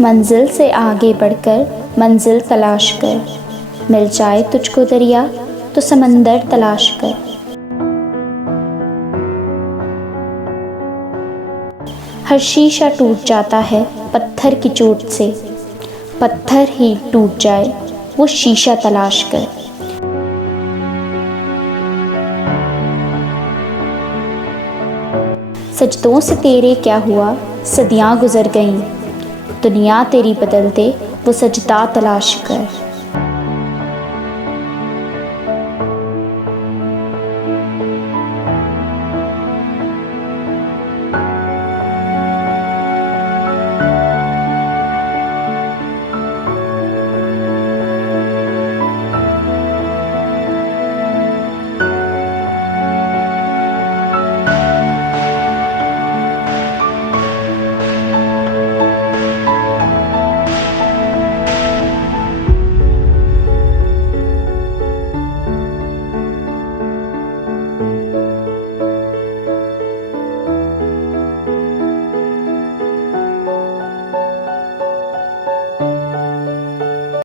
मंजिल से आगे बढ़कर मंजिल तलाश कर, मिल जाए तुझको दरिया तो समंदर तलाश कर। हर शीशा टूट जाता है पत्थर की चोट से, पत्थर ही टूट जाए वो शीशा तलाश कर। सजदों से तेरे क्या हुआ, सदियां गुजर गईं, दुनिया तेरी बदल दे वो सजदा तलाश कर।